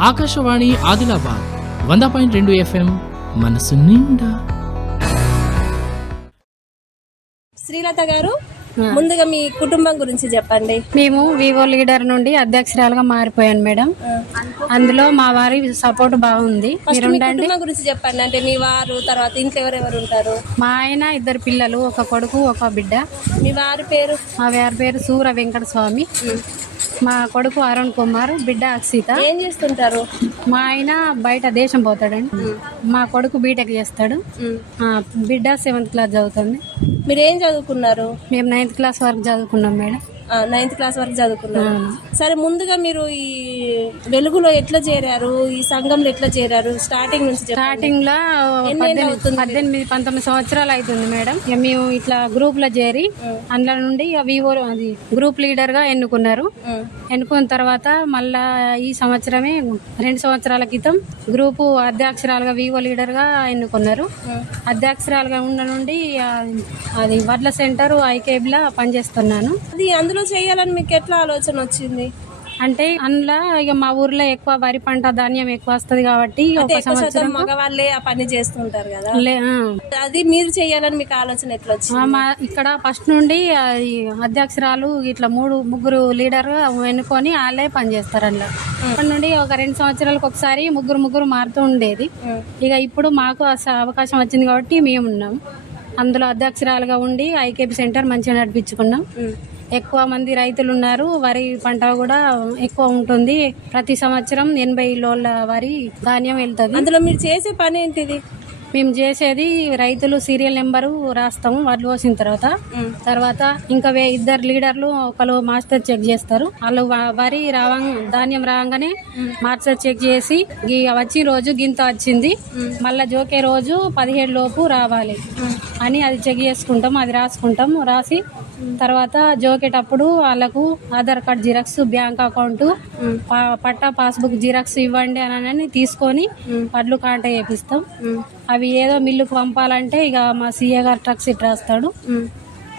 ఆకాశవాణి ఆదిలాబాద్ వంద పాయింట్ రెండు ఎఫ్ఎం మనసు నిండా. శ్రీలత గారు ముందుగా మీ కుటుంబం గురించి చెప్పండి. మేము వివో లీడర్ నుండి అధ్యక్షురాలుగా మారిపోయాను మేడం. అందులో మా వారి సపోర్ట్ బాగుంది. మీరు మీ ఉండండి కుటుంబం గురించి చెప్పండి. అంటే మీ వారు తర్వాత ఇంట్లో ఎవరెవరు ఉంటారు? మా ఆయన ఇద్దరు పిల్లలు ఒక కొడుకు ఒక బిడ్డ. మీ వారి పేరు? మా వారి పేరు సూర వెంకట స్వామి మా కొడుకు అరుణ్ కుమార్ బిడ్డ అక్షిత. ఏం చేస్తుంటారు? మా ఆయన బయట దేశం పోతాడండి. మా కొడుకు బీటెక్ చేస్తాడు. ఆ, బిడ్డ సెవెంత్ క్లాస్ చదువుతుంది. మీరు ఏం చదువుకున్నారు? మేము నైన్త్ క్లాస్ వరకు చదువుకున్నాం మేడం. నైన్త్ క్లాస్ వరకు చదువుకున్నారు. సరే ముందుగా మీరు ఈ వెలుగులో ఎట్లా చేరారు? ఈ సంఘంలో ఎట్లా చేరారు? స్టార్టింగ్ నుంచి. స్టార్టింగ్లో పద్దెనిమిది పంతొమ్మిది సంవత్సరాలు అవుతుంది మేడం. మేము ఇట్లా గ్రూప్లో చేరి అందులో నుండి వివో అది గ్రూప్ లీడర్గా ఎన్నుకున్నారు. ఎన్నుకున్న తర్వాత మళ్ళా ఈ సంవత్సరమే రెండు సంవత్సరాల క్రితం గ్రూపు అధ్యక్షురాలుగా వివో లీడర్గా ఎన్నుకున్నారు. అధ్యక్షురాలుగా ఉన్న నుండి అది వడ్ల సెంటర్ ఐకేబీలా పనిచేస్తున్నాను. అది అందులో చేయాలని మీకు ఎట్లా ఆలోచన వచ్చింది? అంటే అందులో ఇక మా ఊర్లో ఎక్కువ వరి పంట ధాన్యం ఎక్కువ వస్తది కాబట్టి ఒక శాతం మగవాళ్ళే ఆ పని చేస్తుంటారు కదా. అది మీరు చేయాలని మీకు ఆలోచన ఎట్లా మా ఇక్కడ ఫస్ట్ నుండి అధ్యక్షురాలు ఇట్లా మూడు ముగ్గురు లీడర్ ఎన్నుకొని వాళ్ళే పనిచేస్తారు అందులో. అప్పటి నుండి ఒక రెండు సంవత్సరాలకు ఒకసారి ముగ్గురు ముగ్గురు మారుతూ ఉండేది. ఇక ఇప్పుడు మాకు అవకాశం వచ్చింది కాబట్టి మేము ఉన్నాం. అందులో అధ్యక్షురాలుగా ఉండి ఐకేపీ సెంటర్ మంచిగా నడిపించుకున్నాం. ఎక్కువ మంది రైతులు ఉన్నారు వరి పంట కూడా ఎక్కువ ఉంటుంది. ప్రతి సంవత్సరం ఎనభై లోళ్ళ వరి ధాన్యం వెళ్తుంది. అందులో మీరు చేసే పని ఏంటిది? మేము చేసేది రైతులు సీరియల్ నెంబరు రాస్తాము. వాళ్ళు పోసిన తర్వాత. తర్వాత ఇంకా వే- ఇద్దరు లీడర్లు ఒకరు మాస్టర్ చెక్ చేస్తారు. వాళ్ళు వరి రావంగ ధాన్యం రాగానే మాస్టర్ చెక్ చేసి గీ వచ్చి రోజు గింత వచ్చింది. మళ్ళా జోకే రోజు పదిహేడు లోపు రావాలి అని అది చెక్ చేసుకుంటాం. అది రాసుకుంటాం. రాసి తర్వాత జోకేటప్పుడు వాళ్ళకు Aadhaar card xerox bank account పా- పట్టా పాస్బుక్ జిరాక్స్ ఇవ్వండి అని అని తీసుకొని వడ్లు కాంట చేపిస్తాం. అవి ఏదో మిల్లుకు పంపాలంటే ఇక మా సీఏ గారు ట్రక్స్ ఇట్ రాస్తాడు.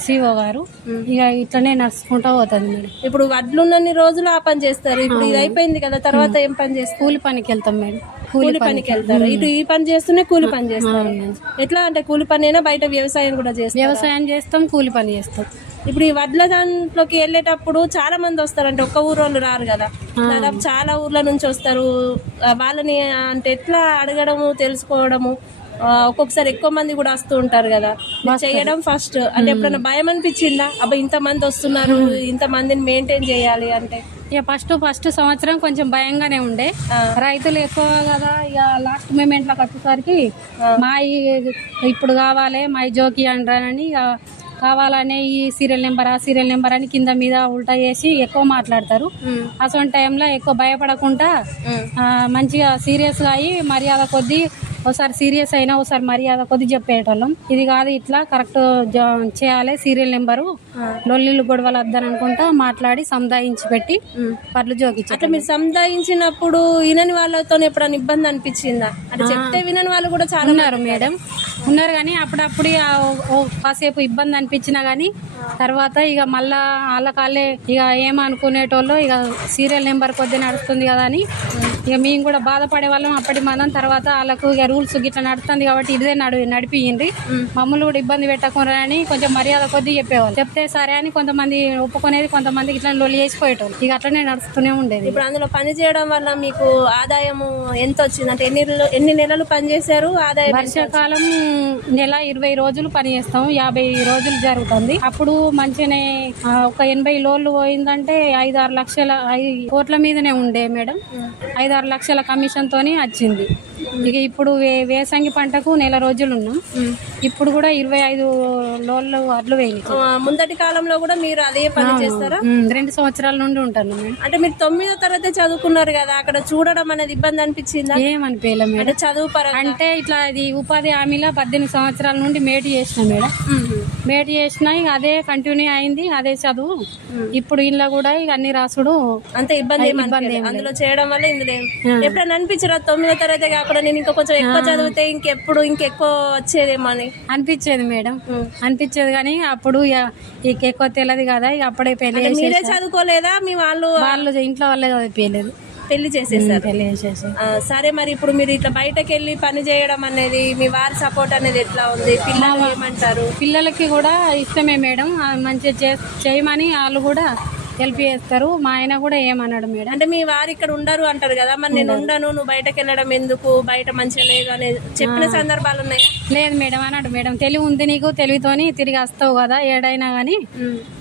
సిఓ గారు. ఇక ఇట్లనే నడుచుకుంటూ పోతుంది మేడం. ఇప్పుడు వడ్లున్నన్ని రోజులు ఆ పని చేస్తారు. ఇప్పుడు ఇది అయిపోయింది కదా తర్వాత ఏం పని చేస్తారు? కూలి పనికి వెళ్తాం మేడం. కూలి పనికి వెళ్తారు. ఇటు ఈ పని చేస్తూనే కూలి పని చేస్తారు ఎట్లా అంటే కూలి పని అయినా బయట వ్యవసాయం కూడా చేస్తారు. వ్యవసాయం చేస్తాం కూలి పని చేస్తాం. ఇప్పుడు ఈ వడ్ల దాంట్లోకి వెళ్ళేటప్పుడు చాలా మంది వస్తారు. అంటే ఒక్క ఊరు వాళ్ళు రారు కదా. దాదాపు చాలా ఊర్ల నుంచి వస్తారు. వాళ్ళని అంటే ఎట్లా అడగడము తెలుసుకోవడము ఒక్కొక్కసారి ఎక్కువ మంది కూడా వస్తూ ఉంటారు కదా. చేయడం ఫస్ట్ అంటే ఎప్పుడైనా భయం అనిపించిందా? అబ్బా ఇంత మంది వస్తున్నారు ఇంత మందిని మెయింటైన్ చేయాలి అంటే? ఇక ఫస్ట్ ఫస్ట్ సంవత్సరం కొంచెం భయంగానే ఉండే. రైతులు ఎక్కువ కదా ఇక లాస్ట్ మూమెంట్లో వచ్చేసరికి మా ఇప్పుడు కావాలి మా జోకి అంటారని కావాలనే ఈ సీరియల్ నెంబర్ ఆ సీరియల్ నెంబర్ అని కింద మీద ఉల్టా చేసి ఎక్కువ మాట్లాడతారు. అసలు టైంలో ఎక్కువ భయపడకుండా మంచిగా సీరియస్గా అయ్యి మర్యాద కొద్దీ ఒకసారి సీరియస్ అయినా ఒకసారి మర్యాద కొద్ది చెప్పేటోళ్ళం. ఇది కాదు ఇట్లా కరెక్ట్ చేయాలి సీరియల్ నెంబరు. లొల్లిలు గొడవలు వద్దని అనుకుంటా మాట్లాడి సముదాయించి పెట్టి పర్లు జోకిచ్చారు అట్లా మీరు సంధాయించినప్పుడు వినని వాళ్ళతో ఎప్పుడైనా ఇబ్బంది అనిపించిందా? అంటే చెప్తే వినని వాళ్ళు కూడా చాలా ఉన్నారు మేడం. ఉన్నారు. కానీ అప్పుడప్పుడు కాసేపు ఇబ్బంది అనిపించినా కానీ తర్వాత ఇక మళ్ళా వాళ్ళ కాళ్ళే ఇక ఏమనుకునేటోళ్ళు ఇక సీరియల్ నెంబర్ కొద్ది నడుస్తుంది కదా అని ఇక మేము కూడా బాధపడే వాళ్ళం. అప్పటి మనం తర్వాత వాళ్ళకు ఇక రూల్స్ గిట్లా నడుస్తుంది కాబట్టి ఇదే నడు నడిపియండి మమ్మల్ని కూడా ఇబ్బంది పెట్టకుండా అని కొంచెం మర్యాద కొద్ది చెప్పేవాళ్ళు. చెప్తే సరే అని కొంతమంది ఒప్పుకునేది కొంతమంది ఇట్లా లొల్లి చేసిపోయేటోళ్ళు. ఇక అట్లనే నడుస్తూనే ఉండేది. ఇప్పుడు అందులో పని చేయడం వల్ల మీకు ఆదాయము ఎంత వచ్చింది అంటే ఎన్ని నెలలు- ఎన్ని నెలలు పని చేశారు? ఆదాయం? వర్షాకాలం నెల ఇరవై రోజులు పని చేస్తాం. యాభై రోజులు జరుగుతుంది. అప్పుడు మంచిగానే ఆ, ఒక ఎనభై లోన్లు పోయిందంటే ఐదు ఆరు లక్షల ఐదు కోట్ల మీదనే ఉండే మేడం. ఐదు ఆరు లక్షల కమిషన్ తోని వచ్చింది. ఇక ఇప్పుడు వేసంగి పంటకు నెల రోజులు ఉన్నాం. ఇప్పుడు కూడా ఇరవై ఐదు లోన్లు అడ్లు వేయని ఆ, ముందటి కాలంలో కూడా మీరు అదే పని చేస్తారా? రెండు సంవత్సరాల నుండి ఉంటాను మేడం అంటే మీరు తొమ్మిదో తరగతి చదువుకున్నారు కదా అక్కడ చూడడం అనేది ఇబ్బంది అనిపించిందా? ఏమనిపించలే మేడం. అంటే చదువు అంటే ఇట్లా ఇది ఉపాధి హామీలో పద్దెనిమిది సంవత్సరాల నుండి మేటి చేసిన మేడం. మేటి చేసిన ఇక అదే కంటిన్యూ అయింది అదే చదువు. ఇప్పుడు ఇంట్లో కూడా ఇక అన్ని రాసుడు. అంత ఇబ్బంది ఏం అనిపించలేదు. అందులో చేయడం వల్ల ఇందులో ఏం- ఎప్పుడైనా అనిపించరా తొమ్మిదో తరగతి కాకుండా నేను ఇంకా కొంచెం ఎక్కువ చదివితే ఇంకెప్పుడు ఇంకెక్కువ వచ్చేదేమో అని? అనిపించేది మేడం. అనిపించేది కానీ అప్పుడు ఇక ఇక ఎక్కువ తెలియదు కదా ఇక అప్పుడే పెళ్ళి మీరే చదువుకోలేదా? మీ వాళ్ళు వాళ్ళు ఇంట్లో వాళ్ళే చదివిపోయలేదు. పెళ్ళి చేసేసారు. సరే మరి ఇప్పుడు మీరు ఇట్లా బయటకు వెళ్ళి పని చేయడం అనేది మీ వారి సపోర్ట్ అనేది ఎట్లా ఉంది? పిల్లలు ఏమంటారు? పిల్లలకి కూడా ఇష్టమే మేడం. మంచిగా చేయమని వాళ్ళు కూడా హెల్ప్ చేస్తారు. మా ఆయన కూడా ఏమన్నాడు మేడం. అంటే మీ వారు ఇక్కడ ఉండరు అంటారు కదా మరి నేను ఉండను నువ్వు బయటకు వెళ్ళడం ఎందుకు? బయట మంచిగా లేదు అనేది చెప్పిన సందర్భాలు ఉన్నాయా? లేదు మేడం అన్నాడు మేడం. తెలివి ఉంది నీకు తెలివితోని తిరిగి వస్తావు కదా ఏడైనా గానీ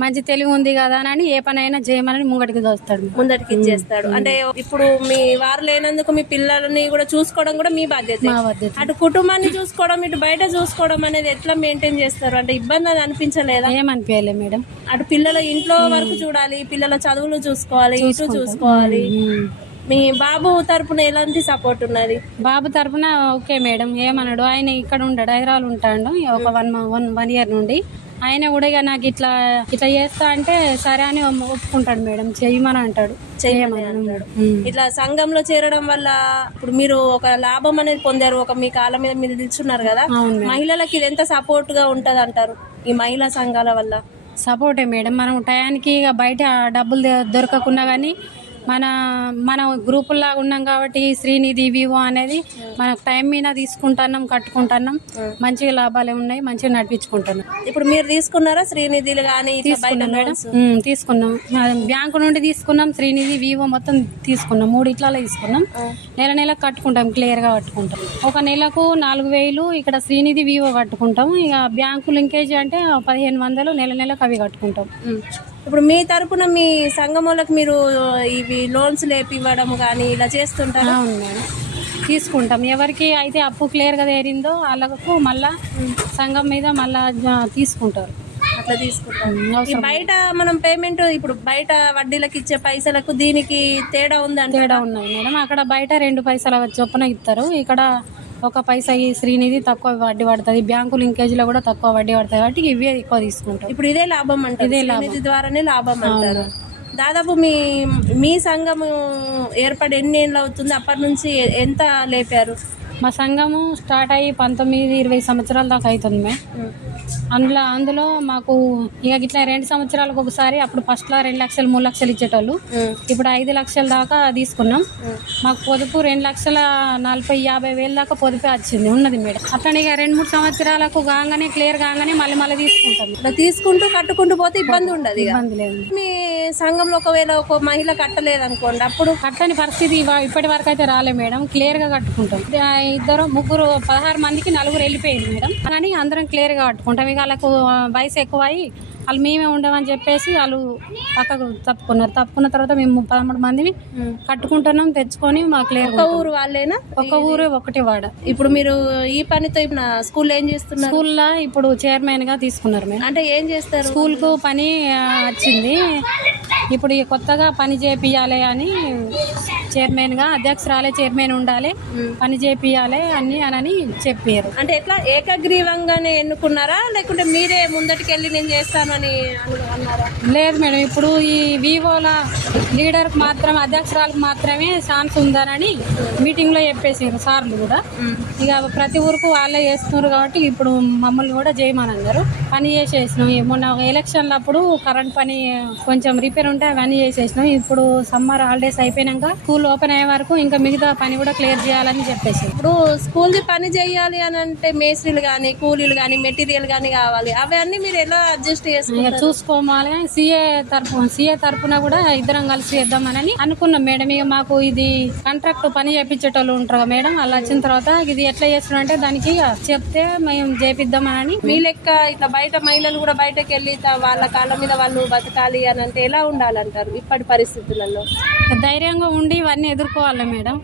మంచి తెలివి ఉంది కదా అని ఏ పని అయినా చేయమని ముంగడికి దోస్తాడు. ముందటికి ఇచ్చేస్తాడు. అంటే ఇప్పుడు మీ వారు లేనందుకు మీ పిల్లల్ని కూడా చూసుకోవడం కూడా మీ బాధ్యత. మా బాధ్యత. అటు కుటుంబాన్ని చూసుకోవడం ఇటు బయట చూసుకోవడం అనేది ఎట్లా మెయింటైన్ చేస్తారు? అంటే ఇబ్బంది అని అనిపించలేదా? ఏమనిపించలే మేడం. అటు పిల్లల ఇంట్లో వరకు చూడాలి పిల్లల చదువులు చూసుకోవాలి ఇటు చూసుకోవాలి. మీ బాబు తరపున ఎలాంటి సపోర్ట్ ఉన్నది? బాబు తరపున ఓకే మేడం ఏమన్నాడు ఆయన ఇక్కడ ఉంటాడు హైదరాబాద్ ఉంటాడు ఒక వన్ వన్ వన్ ఇయర్ నుండి. ఆయన కూడా ఇక నాకు ఇట్లా ఇట్లా చేస్తా అంటే సరే అని ఒప్పుకుంటాడు మేడం. చెయ్యమని అంటాడు. చేయమని అంటాడు. ఇట్లా సంఘంలో చేరడం వల్ల ఇప్పుడు మీరు ఒక లాభం అనేది పొందారు ఒక మీ కాళ్ళ మీద మీరు నిల్చున్నారు కదా. మహిళలకి ఇది ఎంత సపోర్ట్గా ఉంటది అంటారు ఈ మహిళా సంఘాల వల్ల? సపోర్టే మేడం. మనం టయానికి ఇక బయట డబ్బులు దొరకకుండా కానీ మన మన గ్రూపుల్లాగా ఉన్నాం కాబట్టి శ్రీనిధి వివో అనేది మనకు టైం మీద తీసుకుంటున్నాం కట్టుకుంటున్నాం. మంచిగా లాభాలే ఉన్నాయి మంచిగా నడిపించుకుంటున్నాం. ఇప్పుడు మీరు తీసుకున్నారా శ్రీనిధిలు కానీ ఇట్లా loans? ఉమ్, తీసుకున్నాం. బ్యాంకు నుండి తీసుకున్నాం శ్రీనిధి వివో మొత్తం తీసుకున్నాం. మూడు ఇట్లలో తీసుకున్నాం. నెల నెల కట్టుకుంటాం క్లియర్గా కట్టుకుంటాం. ఒక నెలకు నాలుగు వేలు ఇక్కడ శ్రీనిధి వివో కట్టుకుంటాం. ఇక బ్యాంకు లింకేజ్ అంటే పదిహేను వందలు నెల నెలకు అవి కట్టుకుంటాం. ఇప్పుడు మీ తరపున మీ సంఘం వాళ్ళకి మీరు ఇవి లోన్స్ లేపివ్వడం కానీ ఇలా చేస్తుంటారా? అవును మేడం. తీసుకుంటాం. ఎవరికి అయితే అప్పు క్లియర్గా తేరిందో వాళ్ళకు మళ్ళా సంఘం మీద మళ్ళా తీసుకుంటారు. అట్లా తీసుకుంటాం ఈ బయట మనం పేమెంట్ ఇప్పుడు బయట వడ్డీలకు ఇచ్చే పైసలకు దీనికి తేడా ఉందంటే తేడా ఉన్నాయి మేడం. అక్కడ బయట రెండు పైసల చొప్పున ఇస్తారు. ఇక్కడ ఒక పైసా ఈ శ్రీనిధి తక్కువ వడ్డీ పడుతుంది. బ్యాంకు లింకేజ్లో కూడా తక్కువ వడ్డీ పడుతుంది కాబట్టి ఇవే ఎక్కువ తీసుకుంటాం. ఇప్పుడు ఇదే లాభం అంటారు. ఇదే శ్రీనిధి ద్వారానే లాభం అంటారు. దాదాపు మీ మీ సంఘము ఏర్పడి ఎన్ని ఏళ్ళు అవుతుంది? అప్పటి నుంచి ఎంత లేపారు? మా సంఘము స్టార్ట్ అయ్యి పంతొమ్మిది ఇరవై సంవత్సరాల దాకా అవుతుంది మే. అందులో అందులో మాకు ఇక ఇట్లా రెండు సంవత్సరాలకు ఒకసారి అప్పుడు ఫస్ట్లో రెండు లక్షలు మూడు లక్షలు ఇచ్చేటోళ్ళు. ఇప్పుడు ఐదు లక్షల దాకా తీసుకున్నాం. మాకు పొదుపు రెండు లక్షల నలభై యాభై వేల దాకా పొదుపే వచ్చింది ఉన్నది మేడం. అట్లనే ఇక రెండు మూడు సంవత్సరాలకు కాగానే క్లియర్ కాగానే మళ్ళీ మళ్ళీ తీసుకుంటాం. తీసుకుంటూ కట్టుకుంటూ పోతే ఇబ్బంది ఉండదు ఇబ్బంది లేదు. మీ సంఘంలో ఒకవేళ ఒక మహిళ కట్టలేదు అనుకోండి అప్పుడు కట్టని పరిస్థితి ఇప్పటి వరకు అయితే రాలే మేడం. క్లియర్గా కట్టుకుంటాం. ఇద్దరు ముగ్గురు పదహారు మందికి నలుగురు వెళ్ళిపోయింది మేడం. కానీ అందరం క్లియర్గా కట్టుకుంటాం ఇక వాళ్ళకు వయసు ఎక్కువ అయ్యి వాళ్ళు మేమే ఉండమని చెప్పేసి వాళ్ళు పక్కకు తప్పుకున్నారు. తప్పుకున్న తర్వాత మేము పదమూడు మంది కట్టుకుంటున్నాం తెచ్చుకొని మా క్లియర్ ఒక ఊరు వాళ్ళేనా? ఒక ఊరు ఒకటి వాడ. ఇప్పుడు మీరు ఈ పనితో ఇప్పుడు స్కూల్ ఏం చేస్తున్నారు? స్కూల్లో ఇప్పుడు చైర్మన్గా తీసుకున్నారు మేడం. అంటే ఏం చేస్తారు? స్కూల్కు పని వచ్చింది. ఇప్పుడు కొత్తగా పని చేపియాలి అని చైర్మన్గా అధ్యక్షురాలే చైర్మన్ ఉండాలి పని చేపియాలి అని అని చెప్పారు. అంటే ఎట్లా ఏకగ్రీవంగానే ఎన్నుకున్నారా? లేకుంటే మీరే ముందటికి వెళ్ళి నేను చేస్తాను అని అను- అన్నారా? లేదు మేడం ఇప్పుడు ఈ వివోల లీడర్కు మాత్రం అధ్యక్షురాలకు మాత్రమే ఛాన్స్ ఉందనని మీటింగ్లో చెప్పేసారు సార్లు కూడా. ఇక ప్రతి ఊరుకు వాళ్ళే చేస్తున్నారు కాబట్టి ఇప్పుడు మమ్మల్ని కూడా చేయమని అన్నారు పని చేసేసినాం. మొన్న ఎలక్షన్ల అప్పుడు కరెంట్ పని కొంచెం రిపేర్ ఉంటే అవన్నీ చేసేసినాం. ఇప్పుడు సమ్మర్ హాలిడేస్ అయిపోయినాక స్కూల్ ఓపెన్ అయ్యే వరకు ఇంకా మిగతా పని కూడా క్లియర్ చేయాలని చెప్పేసి. ఇప్పుడు స్కూల్ పని చేయాలి అని అంటే మేస్త్రీలు కానీ కూలీలు కానీ మెటీరియల్ కానీ కావాలి. అవన్నీ మీరు ఎలా అడ్జస్ట్ చేసుకుంటారు? చూసుకోవాలి. సీఏ తరపు సీఏ తరపున కూడా ఇద్దరం కలిసి చేద్దామని అనుకున్నాం మేడం. ఇక మాకు ఇది కాంట్రాక్ట్ పని చేపించేటోళ్ళు ఉంటారు మేడం. అలా వచ్చిన తర్వాత ఇది ఎట్లా చేస్తున్నాం అంటే దానికి చెప్తే మేము చేపిద్దామని. మీ లెక్క ఇట్లా బయట మహిళలు కూడా బయటకు వెళ్ళి వాళ్ళ కాళ్ళ మీద వాళ్ళు బతకాలి అని అంటే ఎలా ఉండాలంటారు ఇప్పటి పరిస్థితులలో? ధైర్యంగా ఉండి ఇవన్నీ ఎదుర్కోవాలి మేడం.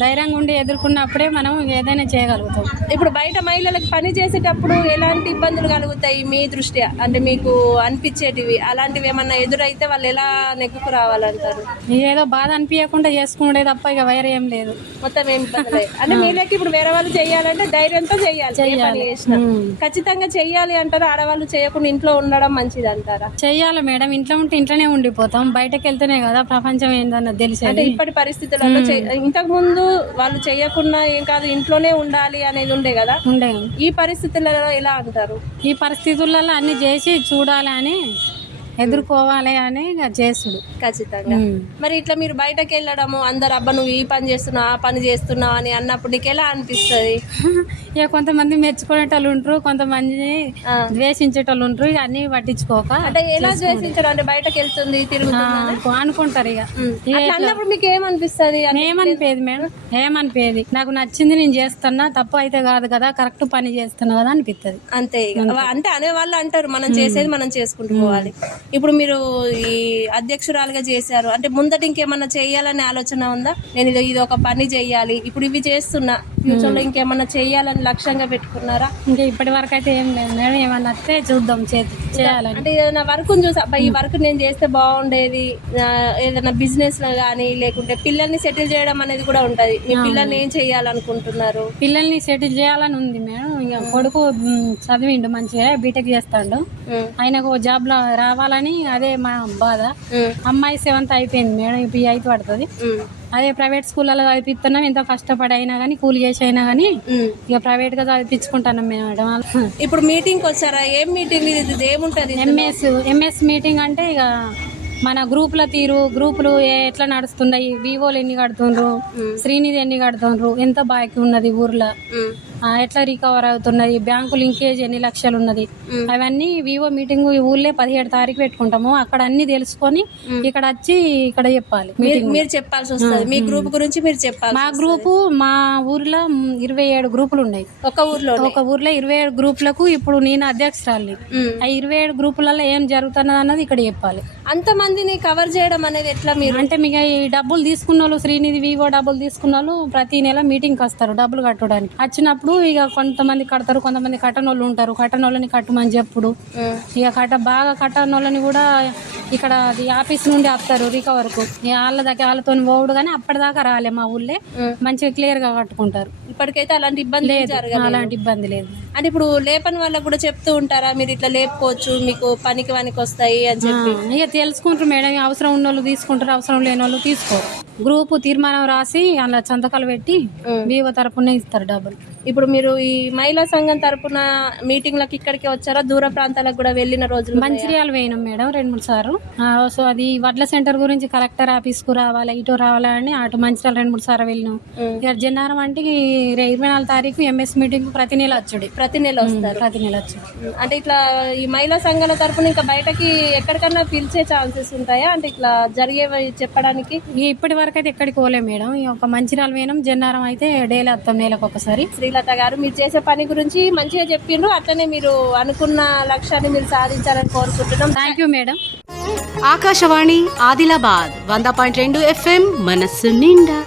ధైర్యంగా ఉండి ఎదుర్కొన్నప్పుడే మనం ఏదైనా చేయగలుగుతాం. ఇప్పుడు బయట మహిళలకు పని చేసేటప్పుడు ఎలాంటి ఇబ్బందులు కలుగుతాయి మీ దృష్ట్యా అంటే మీకు అనిపించేటివి అలాంటివి ఏమన్నా ఎదురైతే వాళ్ళు ఎలా నెగ్గుకు రావాలంటారు? ఏదో బాధ అనిపించకుండా చేసుకునే తప్ప ఇక వేరే ఏం లేదు. మొత్తం ఏం ఇబ్బంది అంటే మీలకి ఇప్పుడు వేరే వాళ్ళు చేయాలంటే ధైర్యంతో చేయాలి ఏ పని చేసినా. ఖచ్చితంగా చెయ్యాలి అంటారు? ఆడవాళ్ళు చేయకుండా ఇంట్లో ఉండడం మంచిది అంటారా? చెయ్యాలి మేడం. ఇంట్లో ఉంటే ఇంట్లోనే ఉండిపోతాం. బయటకు వెళ్తేనే కదా ప్రపంచం ఏందన్న అంటే తెలిసేది ఇప్పటి పరిస్థితులలో ఇంతకు ముందు వాళ్ళు చేయకుండా ఏం కాదు ఇంట్లోనే ఉండాలి అనేది ఉండే కదా? ఉండే. ఈ పరిస్థితులలో ఎలా అంటారు ఈ పరిస్థితులలో అన్ని చేసి చూడాలి అని ఎదుర్కోవాలి అని ఇక చేసుడు ఖచ్చితంగా. మరి ఇట్లా మీరు బయటకు వెళ్ళడము అందరు అబ్బా నువ్వు ఈ పని చేస్తున్నావు ఆ పని చేస్తున్నావు అని అన్నప్పుడు నీకు ఎలా అనిపిస్తుంది? ఇక కొంతమంది మెచ్చుకునేటోళ్ళు ఉంటారు కొంతమంది. ద్వేషించేటోళ్ళు ఉంటారు ఇక అన్ని పట్టించుకోక అంటే ఎలా ద్వేషించడం అంటే బయటకు వెళ్తుంది తిరుగుతుంది అనుకో- అనుకుంటారు ఇక. అన్నప్పుడు మీకు ఏమనిపిస్తుంది? ఏమనిపోయేది మేడం? ఏమనిపోయేది నాకు నచ్చింది నేను చేస్తున్నా తప్పు అయితే కాదు కదా కరెక్ట్ పని చేస్తున్నా కదా అనిపిస్తుంది అంతే ఇక. అంటే అనే వాళ్ళు అంటారు మనం చేసేది మనం చేసుకుంటూ పోవాలి. ఇప్పుడు మీరు ఈ అధ్యక్షురాలుగా చేశారు. అంటే ముందట ఇంకేమన్నా చేయాలనే ఆలోచన ఉందా? నేను ఇది ఒక పని చేయాలి ఇప్పుడు ఇవి చేస్తున్నా. ఫ్యూచర్లో ఇంకేమన్నా చేయాలని లక్ష్యంగా పెట్టుకున్నారా? ఇంకా ఇప్పటి వరకు అయితే ఏం లేదు. మేడం ఏమన్నా వస్తే చూద్దాం చేతి చేయాలని. అంటే ఏదైనా వర్క్ చూసి అబ్బా ఈ వర్క్ నేను చేస్తే బాగుండేది ఏదైనా బిజినెస్లో కానీ లేకుంటే పిల్లల్ని సెటిల్ చేయడం అనేది కూడా ఉంటది. మీ పిల్లల్ని ఏం చేయాలనుకుంటున్నారు? పిల్లల్ని సెటిల్ చేయాలని ఉంది మేడం. ఇక కొడుకు మ్, చదివిండు మంచిగా బీటెక్ చేస్తాడు. ఆయనకు జాబ్లో రావాలని అదే మా బాధ. అమ్మాయి సెవెంత్ అయిపోయింది మేడం. ఇప్పుడు ఎయిత్ పడుతుంది. అదే ప్రైవేట్ స్కూళ్ళలో చదివిస్తున్నాం. ఎంతో కష్టపడి అయినా కానీ కూలి చేసి అయినా కానీ. ఇక ప్రైవేట్గా చదివించుకుంటున్నాం మేడం. ఇప్పుడు మీటింగ్ వచ్చారా? ఏం మీటింగ్ ఇది? ఏముంటది ఎంఎస్ ఎంఎస్ మీటింగ్ అంటే ఇక మన గ్రూపుల తీరు గ్రూపులు ఎట్లా నడుస్తున్నాయి వివోలు ఎన్ని కడుతుండ్రు శ్రీనిధి ఎన్ని కడుతుండ్రు ఎంత బాకీ ఉన్నది ఊర్లో? ఎట్లా రికవర్ అవుతున్నది? బ్యాంకు లింకేజ్ ఎన్ని లక్షలు ఉన్నది? అవన్నీ వివో మీటింగ్ ఈ ఊళ్ళే పదిహేడు తారీఖు పెట్టుకుంటాము. అక్కడ అన్ని తెలుసుకొని ఇక్కడ వచ్చి ఇక్కడ చెప్పాలి మీరు చెప్పాల్సి వస్తుంది. మీ గ్రూప్ గురించి మీరు చెప్పాలి మా గ్రూపు మా ఊర్లో ఇరవై ఏడు గ్రూపులు ఉన్నాయి. ఒక ఊర్లో ఒక ఊర్లో ఇరవై ఏడు గ్రూపులకు ఇప్పుడు నేను అధ్యక్షురాలి. ఆ ఇరవై ఏడు గ్రూపులలో ఏం జరుగుతున్నది అన్నది ఇక్కడ చెప్పాలి. అంత మందిని కవర్ చేయడం అనేది ఎట్లా మీరు? అంటే మీకు ఈ డబ్బులు తీసుకున్న వాళ్ళు శ్రీనిధి వివో డబ్బులు తీసుకున్న వాళ్ళు ప్రతి నెల మీటింగ్కి వస్తారు డబ్బులు కట్టడానికి. వచ్చినప్పుడు ఇక కొంతమంది కడతారు కొంతమంది కట్టని వాళ్ళు ఉంటారు. కట్టని వాళ్ళని కట్టమని చెప్పుడు. ఇక కట్ట బాగా కట్టని వాళ్ళని కూడా ఇక్కడ అది ఆఫీస్ నుండి వస్తారు రికవర్కు వాళ్ళ దగ్గర వాళ్ళతో పోవుడు కానీ అప్పటిదాకా రాలే మా ఊళ్ళే. మంచిగా క్లియర్గా కట్టుకుంటారు. ఇప్పటికైతే అలాంటి ఇబ్బంది లేదు. అలాంటి ఇబ్బంది లేదు. అంటే ఇప్పుడు లేపని వాళ్ళకు కూడా చెప్తూ ఉంటారా మీరు ఇట్లా లేపుకోవచ్చు మీకు పనికి పనికి వస్తాయి అని చెప్పి? ఇక తెలుసుకుంటారు మేడం. అవసరం ఉన్న వాళ్ళు తీసుకుంటారు అవసరం లేని వాళ్ళు తీసుకోరు. గ్రూప్ తీర్మానం రాసి అలా సంతకాలు పెట్టి వివో తరపునే ఇస్తారు డబ్బులు ఇప్పుడు మీరు ఈ మహిళా సంఘం తరపున మీటింగ్లకు ఇక్కడికి వచ్చారా? దూర ప్రాంతాలకు కూడా వెళ్ళిన రోజులు? మంచిర్యాల పోయినాం మేడం రెండు మూడు సార్లు. సో అది వడ్ల సెంటర్ గురించి కలెక్టర్ ఆఫీస్కు రావాలి ఇటు రావాలని అటు మంచిర్యాల రెండు మూడు సార్లు వెళ్ళినాం. ఇక జన్నారం అంటే ఇరవై నాలుగు తారీఖు ఎంఎస్ మీటింగ్ ప్రతి నెల వచ్చుడి. ప్రతి నెల వస్తారు. ప్రతి నెల వచ్చుడు. అంటే ఇట్లా ఈ మహిళా సంఘాల తరపున ఇంకా బయటకి ఎక్కడికన్నా పిలిచే ఛాన్సెస్ ఉంటాయా? అంటే ఇట్లా జరిగేవి చెప్పడానికి? ఇప్పటి వరకు అయితే ఎక్కడికి పోలేం మేడం. ఈ ఒక మంచిర్యాల పోయినాం జన్నారం అయితే డైలీ వస్తాం నెలకు ఒకసారి. శ్రీలత గారు. మీరు చేసే పని గురించి మంచిగా చెప్పిండ్రు అట్లనే మీరు అనుకున్న లక్ష్యాన్ని మీరు సాధించాలని కోరుకుంటున్నాం. Thank you madam Akashvani Adilabad వంద పాయింట్ రెండు ఎఫ్ఎం మనస్సు నిండా.